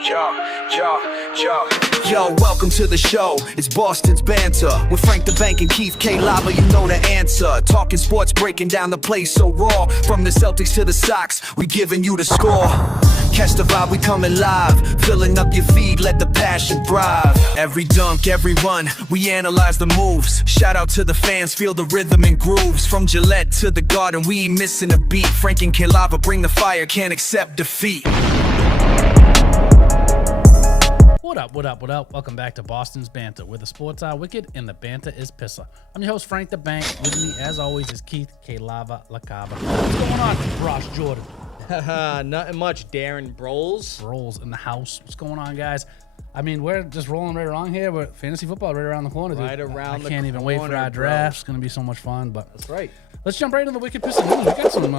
Yo, welcome to the show. It's Boston's Banter with Frank the Bank and Keith KLava. You know the answer. Talking sports, breaking down the play so raw. From the Celtics to the Sox, we giving you the score. Catch the vibe, we coming live. Filling up your feed, let the passion thrive. Every dunk, every run, we analyze the moves. Shout out to the fans, feel the rhythm and grooves. From Gillette to the Garden, we ain't missing a beat. Frank and KLava bring the fire, can't accept defeat. What up? Welcome back to Boston's Banter, where the sports are wicked and the banter is Pissah. I'm your host, Frank the Bank. With me, as always, is Keith KLava, LaCava. What's going on, Ross Jordan? Nothing much, Darren Broles. Broles in the house. What's going on, guys? I mean, we're just rolling right along here, but fantasy football right around the corner, dude. Right around the corner, I can't even wait for our draft. It's going to be so much fun, but that's right. Let's jump right into the Wicked Pissah news. We got some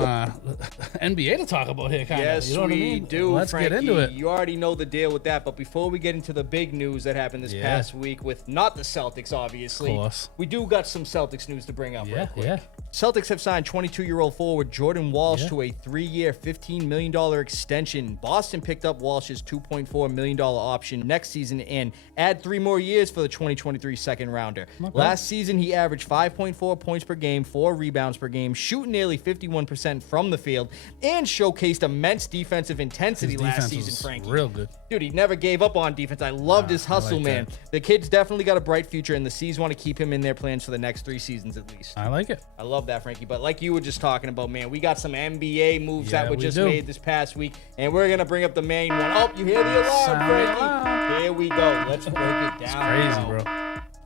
NBA to talk about here, kind of. Yes, you know what I we mean? do, Let's Frankie. get into it. You already know the deal with that, but before we get into the big news that happened this past week with not the Celtics, obviously, of course, we do got some Celtics news to bring up real quick. Yeah. Celtics have signed 22-year-old forward Jordan Walsh to a 3-year, $15 million extension. Boston picked up Walsh's $2.4 million option next season and add 3 more years for the 2023 second rounder. Last season, he averaged 5.4 points per game, 4 rebounds per game, shooting nearly 51% from the field, and showcased immense defensive intensity last season, Frankie. Real good. Dude, he never gave up on defense. I loved his hustle, like man. that. The kid's definitely got a bright future, and the C's want to keep him in their plans for the next 3 seasons at least. I like it. I love that, Frankie. But like you were just talking about, man, we got some NBA moves that were just made this past week, and we're going to bring up the main one. Oh, you hear the alarm, Frankie? Here we go. Let's break it down. It's crazy, bro.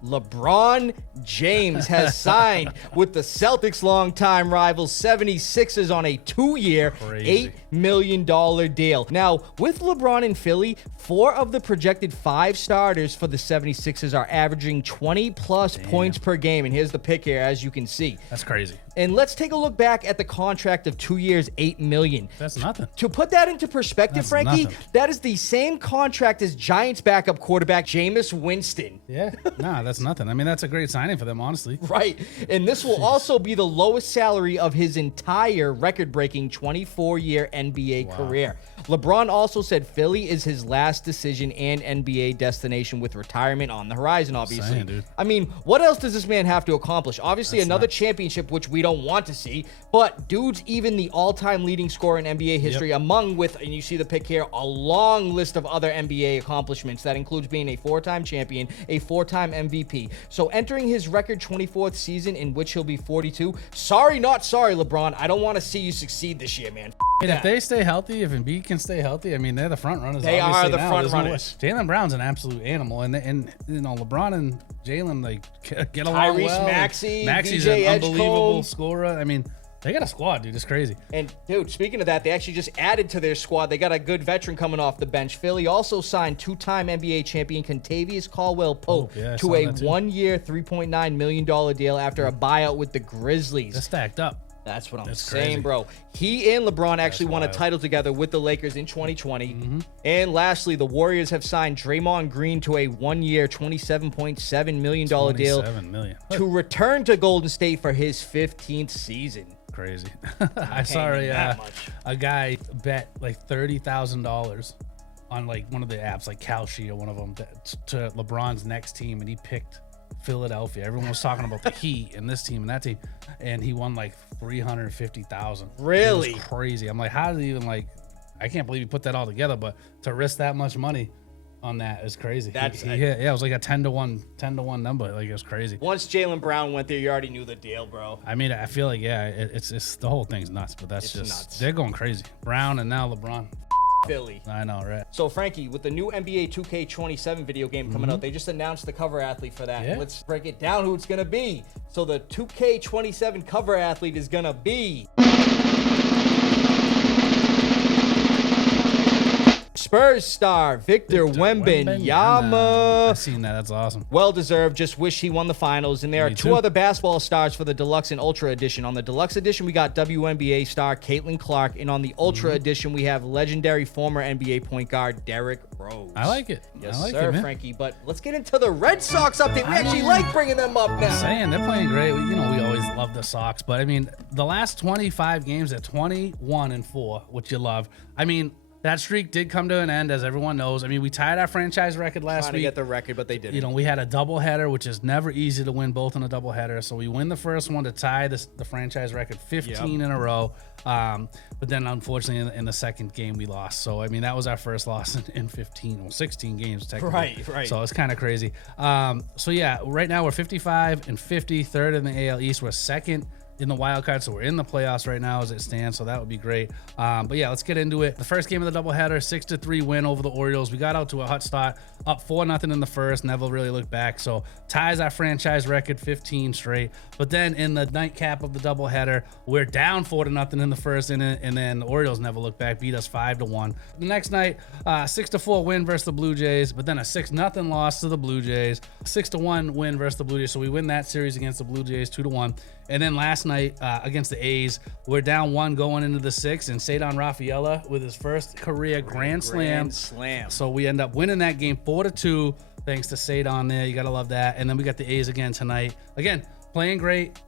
LeBron James has signed with the Celtics' longtime rivals 76ers on a 2-year, $8 million deal. Now, with LeBron in Philly, 4 of the projected 5 starters for the 76ers are averaging 20-plus points per game. And here's the pick here, as you can see. That's crazy. And let's take a look back at the contract of 2 years, $8 million. That's nothing. To put that into perspective, Frankie, that is the same contract as Giants backup quarterback Jameis Winston. Yeah, that's nothing. I mean, that's a great signing for them, honestly. Right. And this will also be the lowest salary of his entire record-breaking 24-year NBA career. LeBron also said Philly is his last decision and NBA destination with retirement on the horizon, obviously. Insane, dude. I mean, what else does this man have to accomplish? Obviously, another championship, which we don't want to see, but dude's even the all-time leading scorer in NBA history, among with, and you see the pick here, a long list of other NBA accomplishments. That includes being a 4-time champion, a 4-time MVP. So entering his record 24th season in which he'll be 42. Sorry, not sorry, LeBron. I don't want to see you succeed this year, man. And if they stay healthy, if Embiid can stay healthy, I mean, they're the front runners. They are the front runners. Jaylen Brown's an absolute animal, and you know, LeBron and Jaylen get along Tyrese well. Maxey's an unbelievable scorer. I mean, they got a squad, dude. It's crazy. And, dude, speaking of that, they actually just added to their squad. They got a good veteran coming off the bench. Philly also signed 2-time NBA champion Kentavious Caldwell-Pope to a 1-year, $3.9 million deal after a buyout with the Grizzlies. They're stacked up. That's what I'm saying, bro. He and LeBron actually won a title together with the Lakers in 2020. And lastly, the Warriors have signed Draymond Green to a 1-year, $27.7 million deal to return to Golden State for his 15th season. Crazy. I saw a guy bet like $30,000 on like one of the apps, like Kalshi or one of them, to LeBron's next team, and he picked Philadelphia. Everyone was talking about the Heat and this team and that team, and he won like $350,000. Really? It was crazy. I'm like, how did he even I can't believe he put that all together, but to risk that much money on that is crazy. It was like a 10-to-1 number. Like, it was crazy. Once Jaylen Brown went there, you already knew the deal, bro. I mean, I feel like it's the whole thing's nuts, but that's just nuts. They're going crazy. Brown and now LeBron. Philly. I know, right? So, Frankie, with the new NBA 2K27 video game coming out, they just announced the cover athlete for that. Let's break it down who it's going to be. So, the 2K27 cover athlete is going to be Spurs star Victor Wembanyama. I've seen that. That's awesome. Well deserved. Just wish he won the finals. And there are 2 other basketball stars for the Deluxe and Ultra Edition. On the Deluxe Edition, we got WNBA star Caitlin Clark. And on the Ultra Edition, we have legendary former NBA point guard Derrick Rose. I like it. Yes, I like sir, it, man. Frankie. But let's get into the Red Sox update. We actually like bringing them up now. Saying they're playing great. You know, we always love the Sox. But, I mean, the last 25 games at 21-4, which you love. I mean, that streak did come to an end, as everyone knows. I mean, we tied our franchise record last Trying week. to get the record, but they didn't. You know, we had a doubleheader, which is never easy to win both in a doubleheader. So we win the first one to tie the franchise record 15 in a row. But then, unfortunately, in the second game, we lost. So, I mean, that was our first loss in 16 games, technically. Right. So it's kind of crazy. So, yeah, right now we're 55 and 50, third in the AL East. We're second in the wild card, so we're in the playoffs right now as it stands, so that would be great. But yeah, let's get into it. The first game of the doubleheader, 6-3 win over the Orioles. We got out to a hot start, up 4-0 in the first. Never really looked back, so ties our franchise record, 15 straight. But then in the nightcap of the doubleheader, we're down 4-0 in the first inning, and then the Orioles never looked back, beat us 5-1. The next night, 6-4 win versus the Blue Jays, but then a 6-0 loss to the Blue Jays, 6-1 win versus the Blue Jays. So we win that series against the Blue Jays 2-1. And then last night against the A's, we're down 1 going into the 6th, and Cedar Rafaela with his first career grand slam. So we end up winning that game 4-2, thanks to Cedar there. You gotta love that. And then we got the A's again tonight. Again, playing great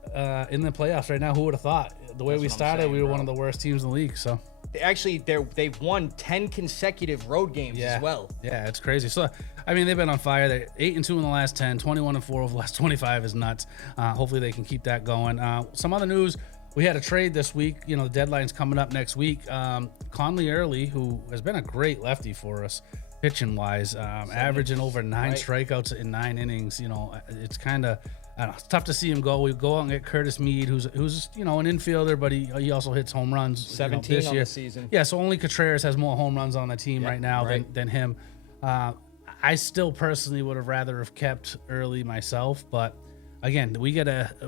in the playoffs right now. Who would have thought? The way we started, we were one of the worst teams in the league. So actually, they've won 10 consecutive road games as well. Yeah, it's crazy. So, I mean, they've been on fire. They're 8-2 in the last 10, 21-4 over the last 25 is nuts. Hopefully they can keep that going. Some other news, we had a trade this week. You know, the deadline's coming up next week. Conley Early, who has been a great lefty for us, pitching-wise, averaging over 9 strikeouts in 9 innings. You know, it's kind of... I don't know, it's tough to see him go. We go out and get Curtis Mead, who's you know, an infielder, but he also hits home runs. 17 this year. on the season. Yeah, so only Contreras has more home runs on the team right now than him. I still personally would have rather have kept Early myself, but again,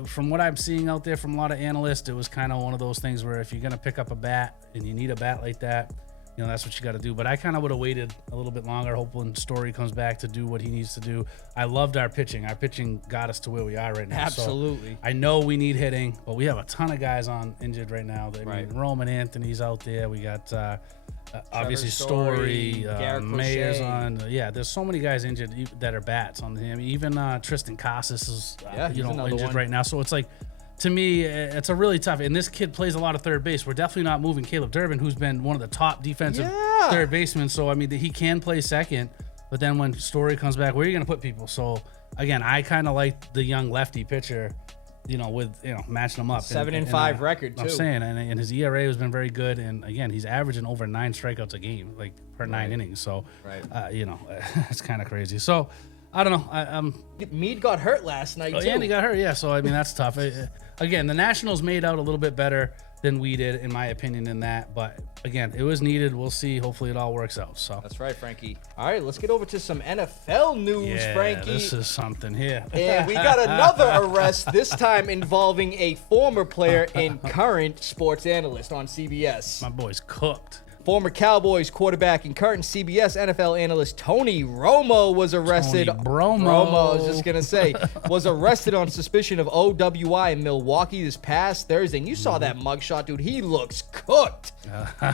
from what I'm seeing out there from a lot of analysts, it was kind of one of those things where if you're gonna pick up a bat and you need a bat like that, you know, that's what you got to do. But I kind of would have waited a little bit longer, hoping Story comes back to do what he needs to do. I loved our pitching. Our pitching got us to where we are right now. Absolutely. So I know we need hitting, but we have a ton of guys on injured right now. I mean, Roman Anthony's out there. We got obviously Story, Mayer's on. Yeah, there's so many guys injured that are bats on him. Even Tristan Casas is injured right now. So it's like, to me, it's a really tough, and this kid plays a lot of third base. We're definitely not moving Caleb Durbin, who's been one of the top defensive third basemen. So, I mean, he can play second, but then when Story comes back, where are you going to put people? So, again, I kind of like the young lefty pitcher, you know, with, you know, matching them up. 7-5 record, too. I'm saying, and his ERA has been very good, and again, he's averaging over 9 strikeouts a game, like per 9 innings. So, you know, it's kind of crazy. So, I don't know. Mead got hurt last night, too. Yeah, and he got hurt, yeah. So, I mean, that's tough. Again, the Nationals made out a little bit better than we did, in my opinion, in that. But, again, it was needed. We'll see. Hopefully it all works out. So that's right, Frankie. All right, let's get over to some NFL news, Frankie. This is something here. And we got another arrest, this time involving a former player and current sports analyst on CBS. My boy's cooked. Former Cowboys quarterback and current CBS NFL analyst Tony Romo was arrested. Romo, I was just going to say, was arrested on suspicion of OWI in Milwaukee this past Thursday. And you saw that mugshot, dude. He looks cooked.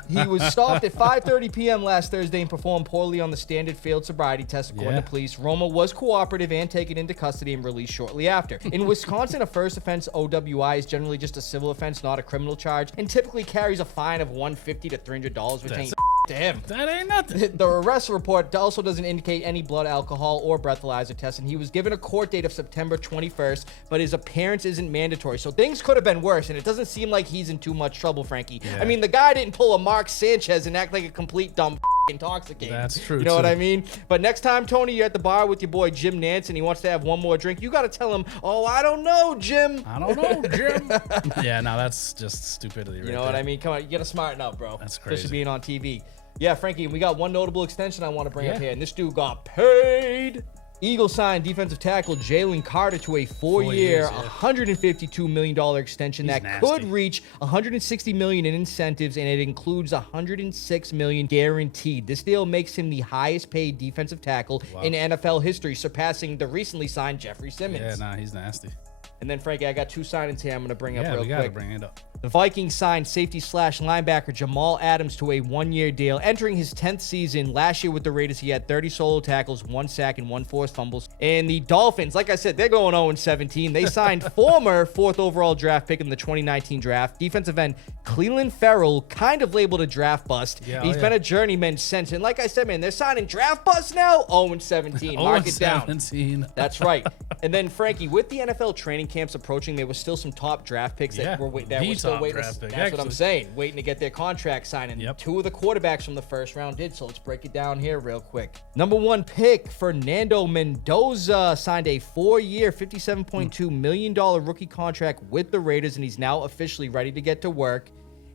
He was stopped at 5:30 p.m. last Thursday and performed poorly on the standard field sobriety test, according to police. Romo was cooperative and taken into custody and released shortly after. In Wisconsin, a first offense OWI is generally just a civil offense, not a criminal charge, and typically carries a fine of $150 to $300, which ain't to him. That ain't nothing. The arrest report also doesn't indicate any blood alcohol or breathalyzer tests, and he was given a court date of September 21st, but his appearance isn't mandatory. So things could have been worse, and it doesn't seem like he's in too much trouble, Frankie. Yeah. I mean, the guy didn't pull a Mark Sanchez and act like a complete dumb intoxicated. That's true. You know what I mean? But next time, Tony, you're at the bar with your boy Jim Nance and he wants to have one more drink, you got to tell him, oh, I don't know, Jim. I don't know, Jim. Yeah, no, that's just stupidity right You know what I mean? Come on, you got to smarten up, bro. That's crazy. Especially being on TV. Yeah, Frankie, we got one notable extension I want to bring up here, and this dude got paid. Eagles signed defensive tackle Jalen Carter to a 4-year, $152 million extension that could reach $160 million in incentives, and it includes $106 million guaranteed. This deal makes him the highest paid defensive tackle in NFL history, surpassing the recently signed Jeffrey Simmons. Yeah, nah, he's nasty. And then, Frankie, I got 2 signings here I'm going to bring up real quick. Yeah, we got to bring it up. The Vikings signed safety/linebacker Jamal Adams to a 1-year deal, entering his 10th season. Last year with the Raiders, he had 30 solo tackles, 1 sack, and 1 forced fumbles. And the Dolphins, like I said, they're going 0-17. They signed former 4th overall draft pick in the 2019 draft, defensive end Clelin Ferrell, kind of labeled a draft bust. He's been a journeyman since. And like I said, man, they're signing draft busts now. 0-17. Mark it down. 0-17. That's right. And then, Frankie, with the NFL training camps approaching, there was still some top draft picks that were still waiting. That's what I'm saying. Waiting to get their contract signed. And 2 of the quarterbacks from the first round did. So let's break it down here real quick. Number 1 pick, Fernando Mendoza, signed a 4-year, $57.2 million rookie contract with the Raiders, and he's now officially ready to get to work.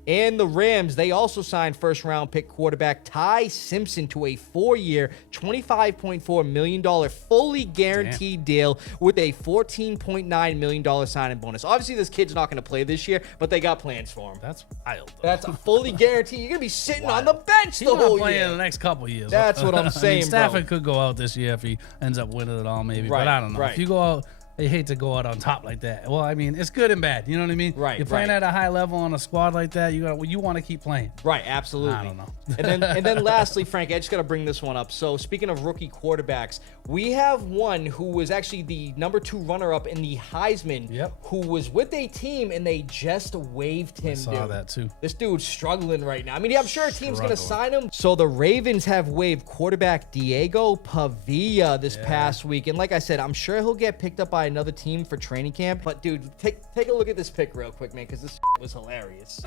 And the Rams, they also signed first-round pick quarterback Ty Simpson to a 4-year, $25.4 million fully guaranteed deal with a $14.9 million signing bonus. Obviously, this kid's not going to play this year, but they got plans for him. That's wild. That's a fully guaranteed. You're going to be sitting on the bench the whole year. Playing in the next couple years. That's what I'm saying, Stafford could go out this year if he ends up winning it all, maybe. But I don't know. If you go out... They hate to go out on top like that. Well, I mean, it's good and bad. You know what I mean? Right. You're playing at a high level on a squad like that. You want to keep playing. Right. Absolutely. I don't know. and then lastly, Frank, I just got to bring this one up. So speaking of rookie quarterbacks, we have one who was actually the number 2 runner-up in the Heisman, who was with a team and they just waived him. I saw that too. This dude's struggling right now. I mean, I'm sure a team's going to sign him. So the Ravens have waived quarterback Diego Pavia this past week, and like I said, I'm sure he'll get picked up by another team for training camp. But dude, take a look at this pick real quick, man, because this was hilarious.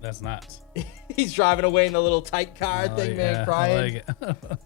That's nuts. He's driving away in the little tight car thing, man, crying. I like it.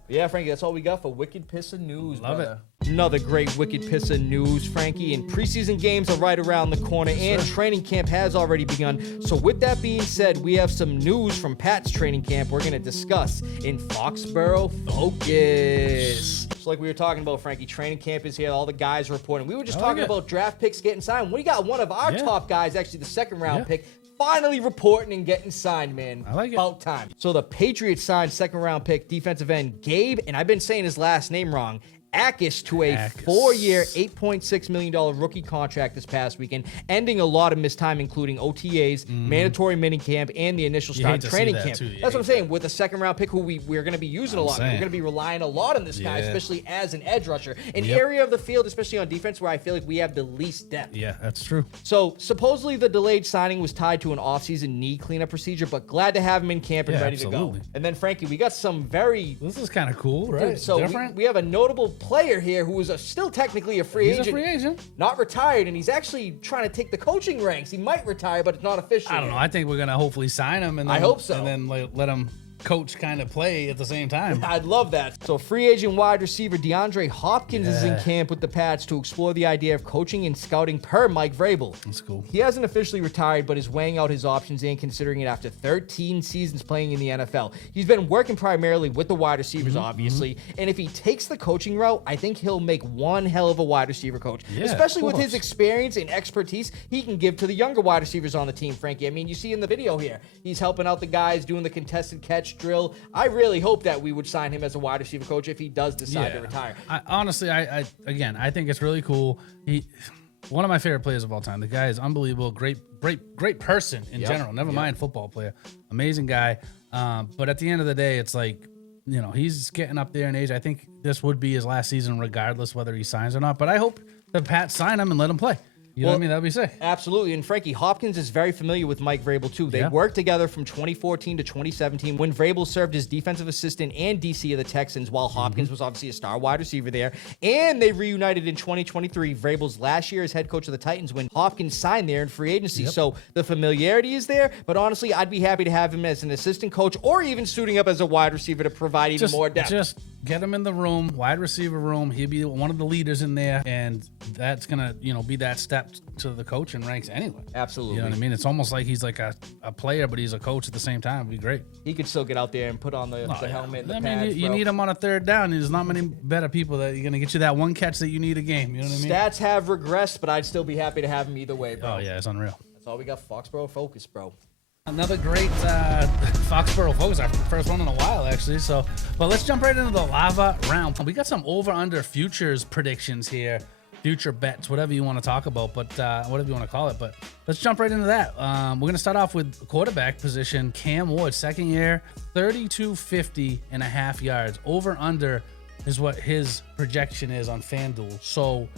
Yeah, Frankie, that's all we got for Wicked Pissah News. Love it. Another great Wicked Pissah News, Frankie. And preseason games are right around the corner, and training camp has already begun. So with that being said, we have some news from Pat's training camp we're going to discuss in Foxborough Focus. Just like we were talking about, Frankie, training camp is here. All the guys are reporting. We were just talking about draft picks getting signed. We got one of our top guys, actually the 2nd round pick, finally reporting and getting signed, man. I like it. About time. So the Patriots signed 2nd round pick defensive end Gabe, and I've been saying his last name wrong, Akis, to a 4-year, $8.6 million rookie contract this past weekend, ending a lot of missed time, including OTAs, mandatory minicamp, and the initial start training camp. That's what I'm saying. With a 2nd round pick who we're going to be using a lot. We're going to be relying a lot on this guy, especially as an edge rusher. An area of the field, especially on defense, where I feel like we have the least depth. Yeah, that's true. So supposedly the delayed signing was tied to an offseason knee cleanup procedure, but glad to have him in camp and ready to go. And then, Frankie, we got some very... This is kind of cool, right? Dude, so we have a notable player here who is still technically a free agent. He's a free agent. Not retired, and he's actually trying to take the coaching ranks. He might retire, but it's not official. I don't know. I think we're going to hopefully sign him. And then, I hope so. And then let him coach kind of play at the same time. I'd love that. So free agent wide receiver DeAndre Hopkins is in camp with the Pats to explore the idea of coaching and scouting per Mike Vrabel. That's cool. He hasn't officially retired, but is weighing out his options and considering it after 13 seasons playing in the NFL. He's been working primarily with the wide receivers, obviously, and if he takes the coaching route, I think he'll make one hell of a wide receiver coach. Especially with his experience and expertise he can give to the younger wide receivers on the team, Frankie. I mean, you see in the video here, he's helping out the guys doing the contested catch drill. I really hope that we would sign him as a wide receiver coach if he does decide to retire. Honestly, I think it's really cool. One of my favorite players of all time. The guy is unbelievable. Great person in general. Never mind football player. Amazing guy. But at the end of the day, it's like, he's getting up there in age. I think this would be his last season regardless whether he signs or not. But I hope the Pats sign him and let him play. You know what I mean? That'd be sick. Absolutely. And Frankie, Hopkins is very familiar with Mike Vrabel, too. They worked together from 2014 to 2017 when Vrabel served as defensive assistant and DC of the Texans, while Hopkins was obviously a star wide receiver there. And they reunited in 2023, Vrabel's last year as head coach of the Titans, when Hopkins signed there in free agency. So the familiarity is there, but honestly, I'd be happy to have him as an assistant coach or even suiting up as a wide receiver to provide even more depth. Just get him in the room, wide receiver room. He'll be one of the leaders in there, and that's going to, be that step to the coaching ranks anyway. Absolutely. You know what I mean? It's almost like he's like a player, but he's a coach at the same time. It'd be great. He could still get out there and put on the helmet and the pads, you need him on a third down. There's not many better people that you're going to get you that one catch that you need a game. You know what I mean? Stats have regressed, but I'd still be happy to have him either way, bro. Oh, yeah, it's unreal. That's all we got for Foxborough Focus, bro. Another great Foxborough Focus, our first one in a while, actually. But let's jump right into the lava round. We got some over-under futures predictions here. future bets, whatever you want to talk about, but whatever you want to call it. But let's jump right into that. We're going to start off with quarterback position. Cam Ward, second year, 32.50.5 yards. Over under is what his projection is on FanDuel. So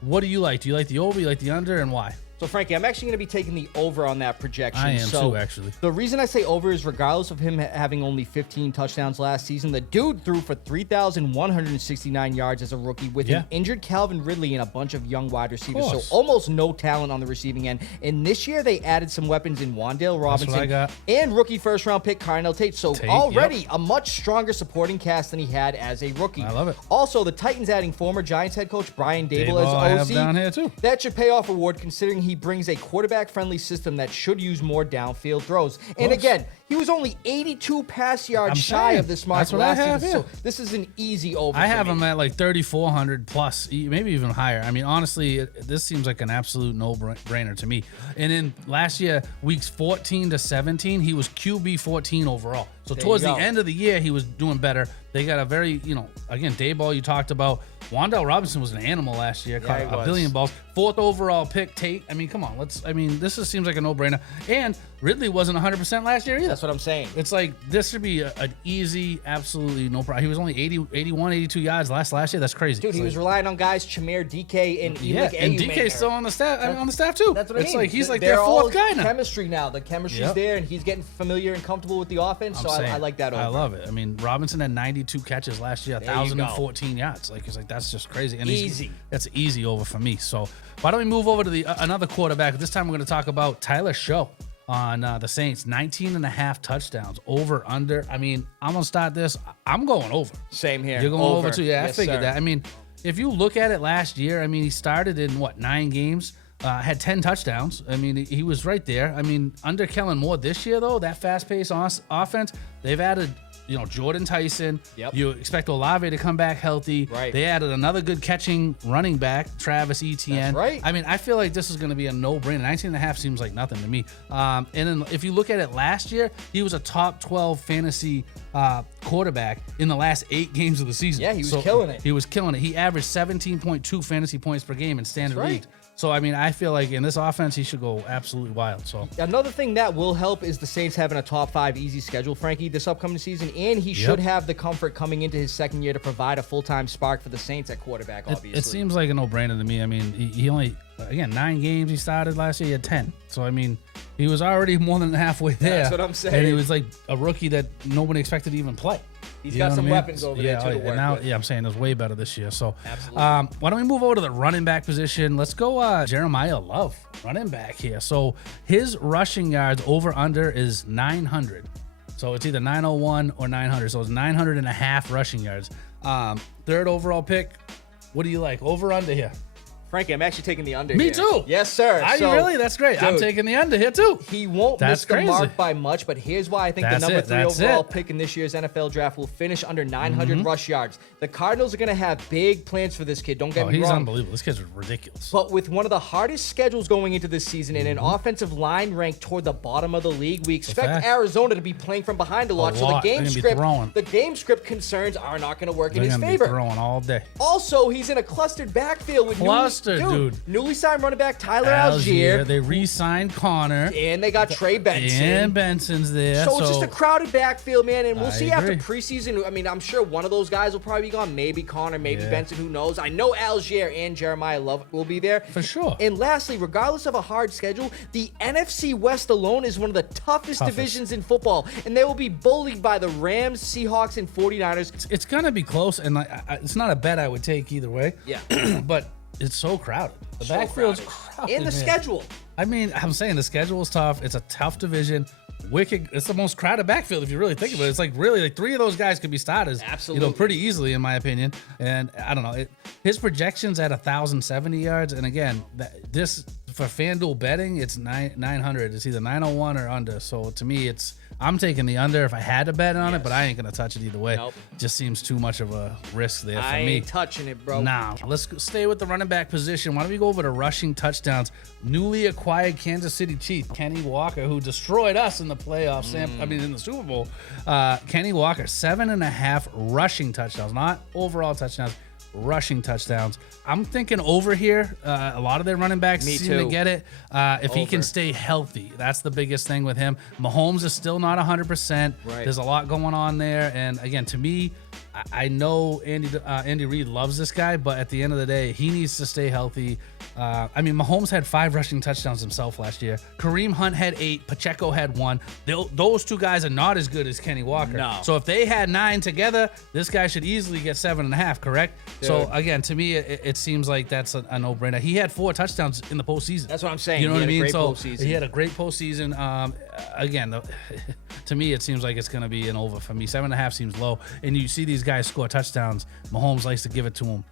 what do you like? Do you like the over? You like the under, and why? So, Frankie, I'm actually going to be taking the over on that projection. I am too, actually. The reason I say over is regardless of him having only 15 touchdowns last season, the dude threw for 3,169 yards as a rookie with an injured Calvin Ridley and a bunch of young wide receivers. So almost no talent on the receiving end. And this year they added some weapons in Wan'Dale Robinson and rookie first-round pick Carnell Tate. So already a much stronger supporting cast than he had as a rookie. I love it. Also, the Titans adding former Giants head coach Brian Daboll as OC. I have down here too. That should pay off Ward considering he brings a quarterback-friendly system that should use more downfield throws. And again, he was only 82 pass yards shy of this mark last season. So this is an easy over. I have him at like 3,400 plus, maybe even higher. I mean, honestly, this seems like an absolute no-brainer to me. And in last year, weeks 14 to 17, he was QB 14 overall. So towards the end of the year, he was doing better. They got a very, again, Daboll, you talked about. Wan'Dale Robinson was an animal last year, caught a billion balls. 4th overall pick, Tate. I mean, come on. This just seems like a no-brainer. And Ridley wasn't 100% last year either. That's what I'm saying. It's like this should be an easy, absolutely no problem. He was only 81, 82 yards last year. That's crazy. Dude, he was relying on guys, Chimere, DK, and and DK's still on the staff too. That's what I mean. It's like he's like their 4th guy now. Chemistry now. The chemistry's there, and he's getting familiar and comfortable with the offense. So I like that over. I love it. I mean, Robinson had 92 catches last year, 1,014 yards. Like it's like that's just crazy. And that's easy over for me. So why don't we move over to another quarterback? This time we're going to talk about Tyler Show on the Saints. 19.5 touchdowns. Over, under. I mean, I'm going to start this. I'm going over. Same here. You're going over too? Yeah, I figured that. I mean, if you look at it last year, I mean, he started in, 9 games? Had 10 touchdowns. I mean, he was right there. I mean, under Kellen Moore this year, though, that fast-paced offense, they've added Jordan Tyson. You expect Olave to come back healthy. They added another good catching running back, Travis Etienne. I mean, I feel like this is going to be a no-brainer. 19.5 seems like nothing to me. And then if you look at it last year, he was a top 12 fantasy quarterback in the last 8 games of the season. Yeah, he was killing it. He was killing it. He averaged 17.2 fantasy points per game in standard league. So, I mean, I feel like in this offense, he should go absolutely wild. So another thing that will help is the Saints having a top 5 easy schedule, Frankie, this upcoming season. And he should have the comfort coming into his second year to provide a full-time spark for the Saints at quarterback, obviously. It seems like a no-brainer to me. I mean, he only, again, 9 games he started last year. He had 10. So, I mean, he was already more than halfway there. That's what I'm saying. And he was like a rookie that nobody expected to even play. He's got some weapons over there, too, to work with. Yeah, I'm saying it's way better this year. So, absolutely. Why don't we move over to the running back position? Let's go Jeremiah Love, running back here. So, his rushing yards over-under is 900. So, it's either 901 or 900. So, it's 900.5 rushing yards. 3rd overall pick. What do you like? Over-under here? Frankie, I'm actually taking the under Me here. too. Yes, sir. Are you really? That's great. Dude, I'm taking the under here too. He won't miss the mark by much, but here's why I think the number 3 overall pick in this year's NFL draft will finish under 900 rush yards. The Cardinals are going to have big plans for this kid. Don't get me wrong. He's unbelievable. This kid's ridiculous. But with one of the hardest schedules going into this season and an offensive line ranked toward the bottom of the league, we expect Arizona to be be playing from behind a lot. So the game script concerns are not going to work in his favor. Throwing all day. Also, he's in a clustered backfield with newly signed running back Tyler Algier. They re-signed Connor. And they got Trey Benson. And Benson's there. So it's just a crowded backfield, man. And we'll see after preseason. I mean, I'm sure one of those guys will probably be gone. Maybe Connor, maybe Benson. Who knows? I know Algier and Jeremiah Love will be there. For sure. And lastly, regardless of a hard schedule, the NFC West alone is one of the toughest divisions in football. And they will be bullied by the Rams, Seahawks, and 49ers. It's going to be close. And it's not a bet I would take either way. Yeah. But it's so crowded. The backfield's crowded. And the schedule. I mean, I'm saying the schedule is tough. It's a tough division. Wicked. It's the most crowded backfield if you really think about it. It's like really like 3 of those guys could be starters. Absolutely. Pretty easily in my opinion. And I don't know. His projections at 1,070 yards. And again, this for FanDuel betting, it's 900. It's either 901 or under. So to me, I'm taking the under if I had to bet on it, but I ain't gonna touch it either way. Nope. Just seems too much of a risk there for me. I ain't touching it, bro. Now, let's stay with the running back position. Why don't we go over to rushing touchdowns? Newly acquired Kansas City Chief, Kenny Walker, who destroyed us in the playoffs, in the Super Bowl. Kenny Walker, 7.5 rushing touchdowns, not overall touchdowns. rushing touchdowns. I'm thinking over here. A lot of their running backs seem to get it. If he can stay healthy, that's the biggest thing with him. Mahomes is still not 100%. Right. There's a lot going on there. And again, to me, I know Andy Reid loves this guy, but at the end of the day, he needs to stay healthy. I mean, Mahomes had 5 rushing touchdowns himself last year. Kareem Hunt had 8. Pacheco had 1. Those 2 guys are not as good as Kenny Walker. No. So if they had 9 together, this guy should easily get 7.5, correct? Dude. So again, to me, it seems like that's a no-brainer. He had 4 touchdowns in the postseason. That's what I'm saying. You know what I mean? So postseason. he had a great postseason. Again, to me, it seems like it's going to be an over for me. 7.5 seems low. And you see these guys score touchdowns. Mahomes likes to give it to him,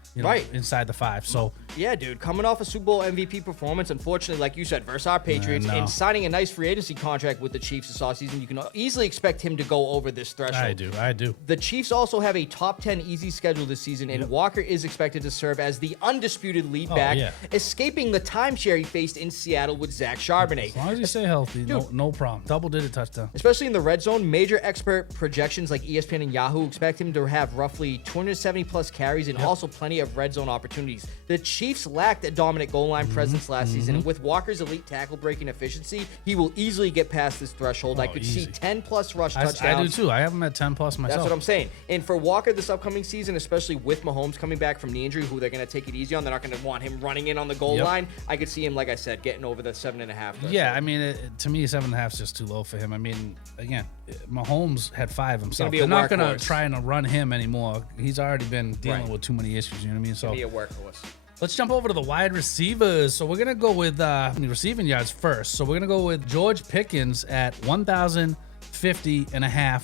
inside the 5. So yeah, dude, coming off a Super Bowl MVP performance, unfortunately, like you said, versus our Patriots, and signing a nice free agency contract with the Chiefs this offseason, you can easily expect him to go over this threshold. I do. The Chiefs also have a top 10 easy schedule this season, and Walker is expected to serve as the undisputed lead back, escaping the timeshare he faced in Seattle with Zach Charbonnet. As long as you stay healthy, no problem. Double-digit touchdown. Especially in the red zone, major expert projections like ESPN and Yahoo expect him to have roughly 270-plus carries and also plenty of red zone opportunities. The Chiefs lacked a dominant goal line presence last season, and with Walker's elite tackle-breaking efficiency, he will easily get past this threshold. I could see 10-plus rush touchdowns. I do too. I have him at 10-plus myself. That's what I'm saying. And for Walker this upcoming season, especially with Mahomes coming back from knee injury, who they're going to take it easy on, they're not going to want him running in on the goal line. I could see him, like I said, getting over the 7.5 threshold. Yeah, I mean, to me, 7.5 is just too low for him. I mean, again, Mahomes had 5 himself. They're not going to try and run him anymore. He's already been dealing with too many issues. You know what I mean? So be a workhorse. Let's jump over to the wide receivers. So we're going to go with receiving yards first. So we're going to go with George Pickens at 1,050.5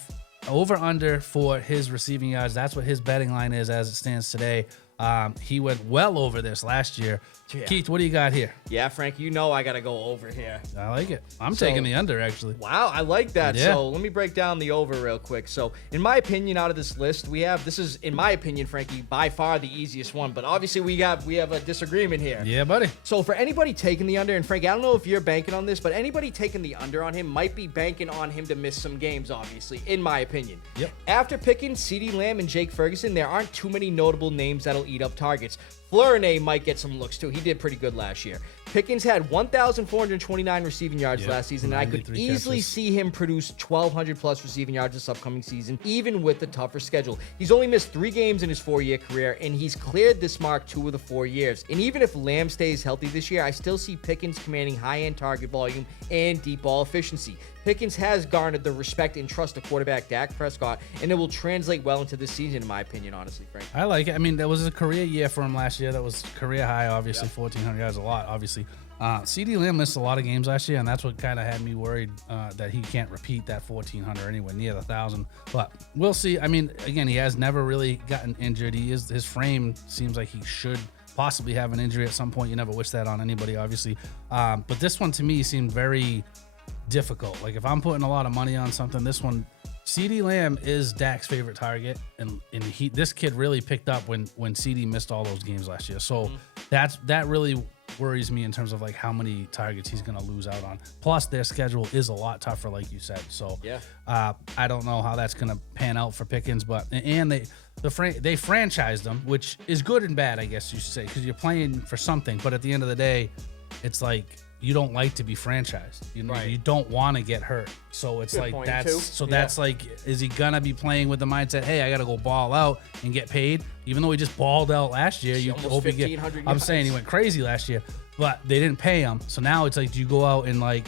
over under for his receiving yards. That's what his betting line is as it stands today. He went well over this last year. Yeah. Keith, what do you got here? Yeah, Frank, you know I got to go over here. I like it. I'm taking the under, actually. Wow, I like that. Yeah. So let me break down the over real quick. So in my opinion, out of this list, this is, in my opinion, Frankie, by far the easiest one. But obviously we have a disagreement here. Yeah, buddy. So for anybody taking the under, and Frank, I don't know if you're banking on this, but anybody taking the under on him might be banking on him to miss some games, obviously, in my opinion. Yep. After picking CeeDee Lamb and Jake Ferguson, there aren't too many notable names that'll eat up targets. Fleury might get some looks too. He did pretty good last year. Pickens had 1,429 receiving yards last season, and I could easily see him produce 1,200-plus receiving yards this upcoming season, even with the tougher schedule. He's only missed 3 games in his 4-year career, and he's cleared this mark 2 of the 4 years. And even if Lamb stays healthy this year, I still see Pickens commanding high-end target volume and deep ball efficiency. Pickens has garnered the respect and trust of quarterback Dak Prescott, and it will translate well into this season, in my opinion, honestly, Frank. I like it. I mean, that was a career year for him last year. That was career high, obviously. 1,400 yards, a lot, obviously. CeeDee Lamb missed a lot of games last year, and that's what kind of had me worried that he can't repeat that 1,400 anywhere near the 1,000. But we'll see. I mean, again, he has never really gotten injured. His frame seems like he should possibly have an injury at some point. You never wish that on anybody, obviously. But this one, to me, seemed very difficult. Like, if I'm putting a lot of money on something, this one, CeeDee Lamb is Dak's favorite target, and this kid really picked up when CeeDee missed all those games last year. So that really worries me in terms of like how many targets he's going to lose out on. Plus, their schedule is a lot tougher, like you said. So I don't know how that's going to pan out for Pickens, but they franchised him, which is good and bad, I guess you should say, because you're playing for something. But at the end of the day, it's like, you don't like to be franchised. You know, you don't want to get hurt. So it's like that's like, is he gonna be playing with the mindset, hey, I gotta go ball out and get paid, even though he just balled out last year? You hope he get. I'm saying he went crazy last year, but they didn't pay him. So now it's like, do you go out and like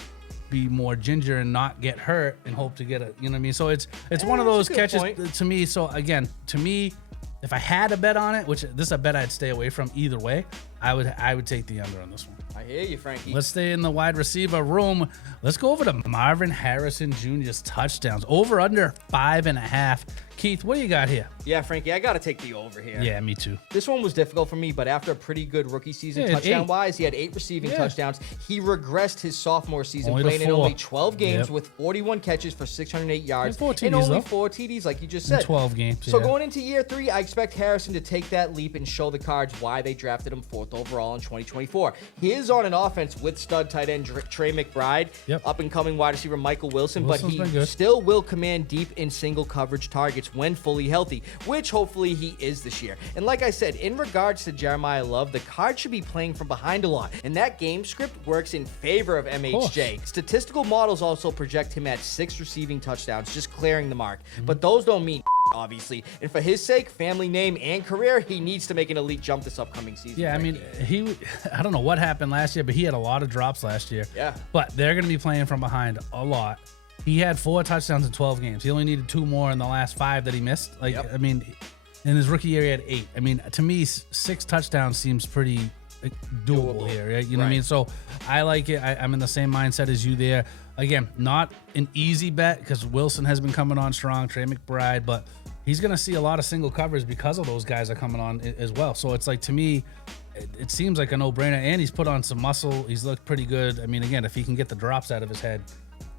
be more ginger and not get hurt and hope to get a, you know what I mean? So it's one of those catches to me. So again, to me, if I had a bet on it, which this is a bet I'd stay away from either way, I would take the under on this one. I hear you, Frankie. Let's stay in the wide receiver room. Let's go over to Marvin Harrison Jr.'s touchdowns. Over under 5.5. Keith, what do you got here? Yeah, Frankie, I got to take the over here. Yeah, me too. This one was difficult for me, but after a pretty good rookie season touchdown-wise, he had 8 receiving touchdowns. He regressed his sophomore season, playing in only 12 games with 41 catches for 608 yards and only 4 TDs, like you just said. In 12 games. So going into year 3, I expect Harrison to take that leap and show the Cards why they drafted him 4th 4th overall in 2024. He is on an offense with stud tight end Trey McBride, up-and-coming wide receiver Michael Wilson, but he still will command deep in single coverage targets when fully healthy, which hopefully he is this year. And like I said, in regards to Jeremiah Love, the card should be playing from behind a lot, and that game script works in favor of MHJ. Statistical models also project him at 6 receiving touchdowns, just clearing the mark. But those don't mean obviously. And for his sake, family name, and career, he needs to make an elite jump this upcoming season. Yeah, I mean, I don't know what happened last year, but he had a lot of drops last year. Yeah. But they're going to be playing from behind a lot. He had 4 touchdowns in 12 games. He only needed 2 more in the last 5 that he missed. I mean, in his rookie year, he had 8. I mean, to me, 6 touchdowns seems pretty doable here. Right? You know what I mean? So I like it. I'm in the same mindset as you there. Again, not an easy bet because Wilson has been coming on strong, Trey McBride, but he's going to see a lot of single covers because of those guys that are coming on as well. So it's like, to me, it seems like a no-brainer. And he's put on some muscle. He's looked pretty good. I mean, again, if he can get the drops out of his head,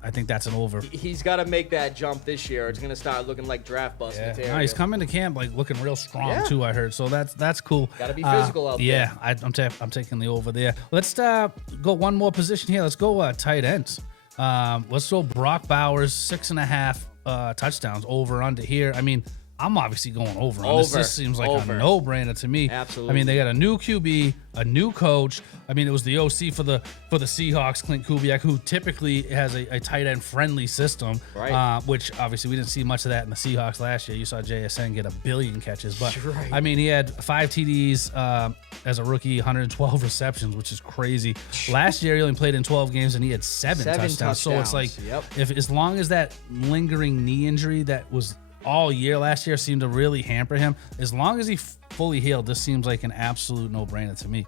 I think that's an over. He's got to make that jump this year. It's going to start looking like draft bust. No, he's coming to camp like looking real strong too, I heard. So that's cool. Got to be physical out there. Yeah, I'm taking the over there. Let's go one more position here. Let's go tight ends. Let's go Brock Bowers, 6.5 touchdowns over under here. I mean, I'm obviously going over on this. This seems like a no-brainer to me. Absolutely. I mean, they got a new QB, a new coach. I mean, it was the OC for the Seahawks, Clint Kubiak, who typically has a tight end friendly system, right? Which obviously we didn't see much of that in the Seahawks last year. You saw JSN get 1 billion catches, but right. I mean, he had 5 TDs as a rookie, 112 receptions, which is crazy. Last year he only played in 12 games and he had 7 touchdowns. So it's like, if as long as that lingering knee injury that was all year last year seemed to really hamper him, as long as he fully healed, this seems like an absolute no-brainer to me.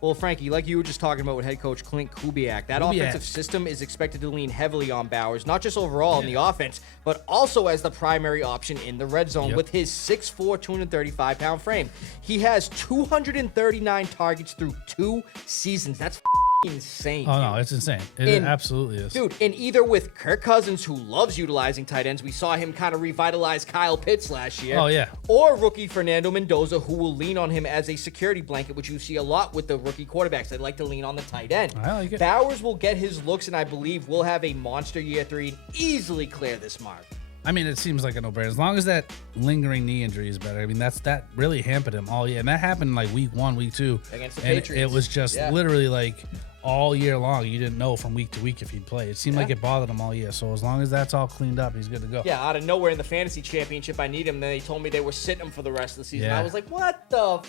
Well, Frankie, like you were just talking about with head coach Clint Kubiak, that offensive system is expected to lean heavily on Bowers, not just overall in the offense, but also as the primary option in the red zone with his 6'4", 235-pound frame. He has 239 targets through 2 seasons. That's insane. Oh, no, it's insane. It absolutely is. Dude, and either with Kirk Cousins, who loves utilizing tight ends, we saw him kind of revitalize Kyle Pitts last year. Oh, yeah. Or rookie Fernando Mendoza, who will lean on him as a security blanket, which you see a lot with the rookie quarterbacks. They like to lean on the tight end. I like it. Bowers will get his looks, and I believe will have a monster year 3 and easily clear this mark. I mean, it seems like a no-brainer. As long as that lingering knee injury is better. I mean, that really hampered him all year. And that happened like week 1, week 2. Against the and Patriots. It was just literally like all year long. You didn't know from week to week if he'd play. It seemed like it bothered him all year. So as long as that's all cleaned up, he's good to go. Yeah, out of nowhere in the fantasy championship, I need him. Then they told me they were sitting him for the rest of the season. I was like, what the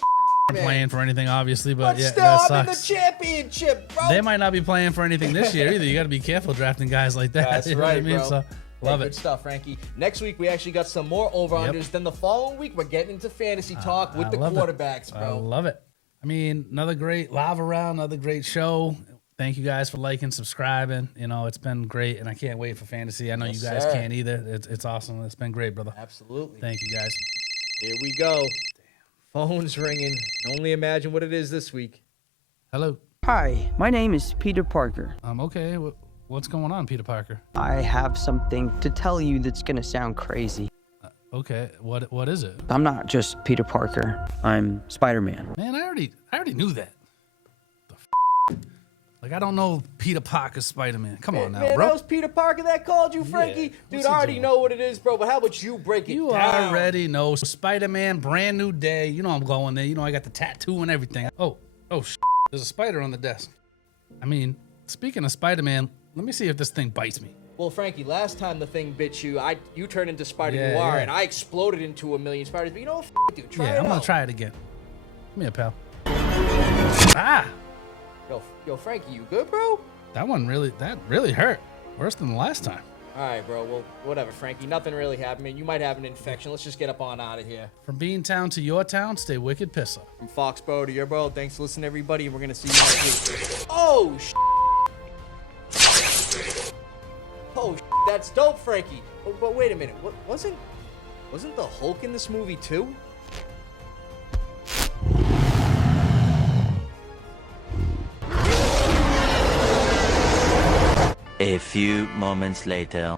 man? Playing for anything, obviously, but still, that I'm in sucks. the championship, bro. They might not be playing for anything this year either. You got to be careful drafting guys like that. That's you know right, what I mean? bro. So, love it. Good stuff, Frankie. Next week, we actually got some more over-unders. Then the following week, we're getting into fantasy talk with the quarterbacks, bro. I love it. I mean, another great live round, another great show. Thank you guys for liking, subscribing. You know, it's been great, and I can't wait for fantasy. I know you guys can't either. It's awesome. It's been great, brother. Absolutely. Thank you, guys. Here we go. Phone's ringing. Can only imagine what it is this week. Hello. Hi, my name is Peter Parker. Okay. What's going on, Peter Parker? I have something to tell you that's gonna sound crazy. Okay. What is it? I'm not just Peter Parker. I'm Spider-Man. Man, I already knew that. Like, I don't know Peter Parker's Spider-Man. Come on now, man, bro. that was Peter Parker that called you, Frankie? Dude, I already know what it is, bro, but how about you break it down? You already know. Spider-Man, brand new day. You know I'm going there. You know I got the tattoo and everything. Oh, there's a spider on the desk. I mean, speaking of Spider-Man, let me see if this thing bites me. Well, Frankie, last time the thing bit you, you turned into Spider-Noir, and I exploded into 1,000,000 spiders. But you know what, dude, try it out. I'm going to try it again. Come here, pal. Ah! Yo, Frankie, you good, bro? That really hurt. Worse than the last time. All right, bro. Well, whatever, Frankie. Nothing really happened. I mean, you might have an infection. Let's just get up on out of here. From Bean Town to your town, stay Wicked Pissah. From Foxborough to your bro. Thanks for listening, everybody, and we're going to see you next week. Oh, that's dope, Frankie. But wait a minute. Wasn't the Hulk in this movie, too? A few moments later.